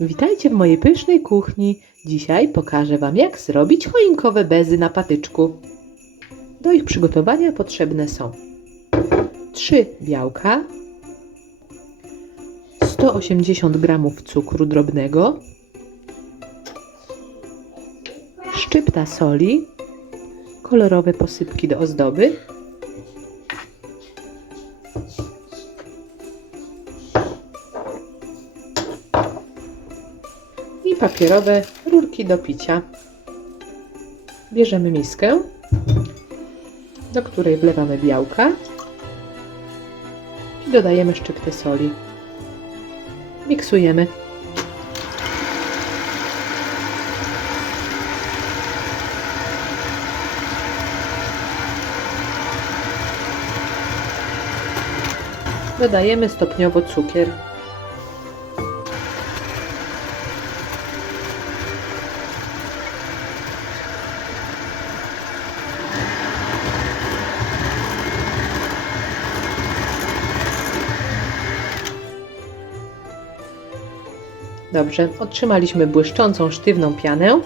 Witajcie w mojej pysznej kuchni. Dzisiaj pokażę Wam, jak zrobić choinkowe bezy na patyczku. Do ich przygotowania potrzebne są 3 białka, 180 g cukru drobnego, szczypta soli, kolorowe posypki do ozdoby, papierowe rurki do picia. Bierzemy miskę, do której wlewamy białka i dodajemy szczyptę soli. Miksujemy. Dodajemy stopniowo cukier. Dobrze, otrzymaliśmy błyszczącą, sztywną pianę.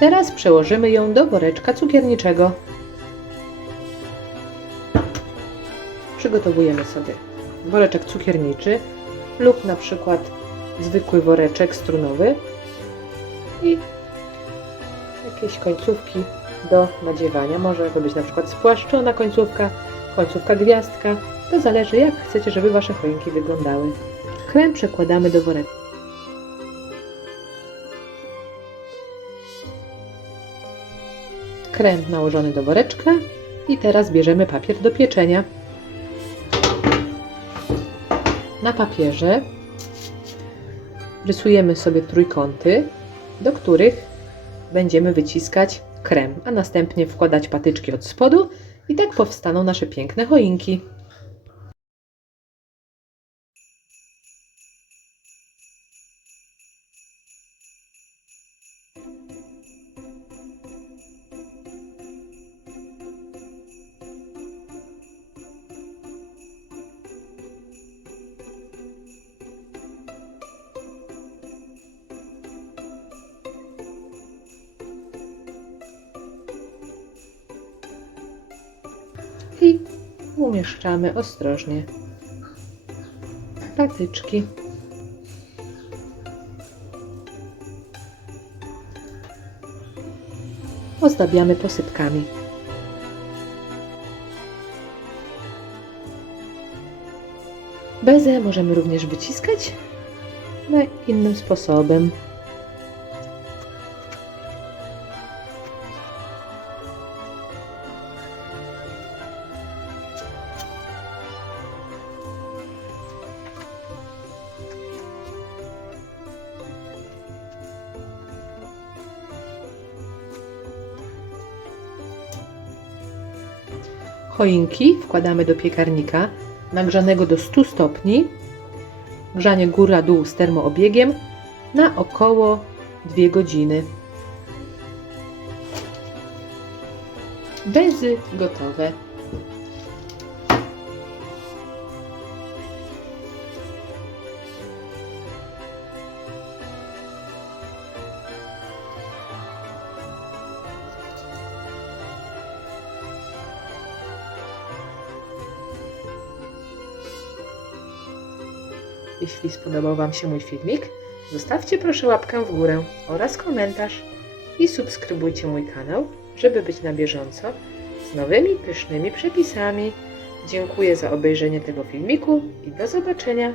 Teraz przełożymy ją do woreczka cukierniczego. Przygotowujemy sobie woreczek cukierniczy lub na przykład zwykły woreczek strunowy i jakieś końcówki do nadziewania. Może to być na przykład spłaszczona końcówka, końcówka gwiazdka. To zależy jak chcecie, żeby Wasze choinki wyglądały. Krem przekładamy do woreczka. Krem nałożony do woreczka i teraz bierzemy papier do pieczenia. Na papierze rysujemy sobie trójkąty, do których będziemy wyciskać krem, a następnie wkładać patyczki od spodu i tak powstaną nasze piękne choinki. Umieszczamy ostrożnie patyczki. Ozdabiamy posypkami. Bezę możemy również wyciskać no, innym sposobem. Choinki wkładamy do piekarnika nagrzanego do 100 stopni. Grzanie góra-dół z termoobiegiem na około 2 godziny. Bezy gotowe. Jeśli spodobał Wam się mój filmik, zostawcie proszę łapkę w górę oraz komentarz i subskrybujcie mój kanał, żeby być na bieżąco z nowymi pysznymi przepisami. Dziękuję za obejrzenie tego filmiku i do zobaczenia.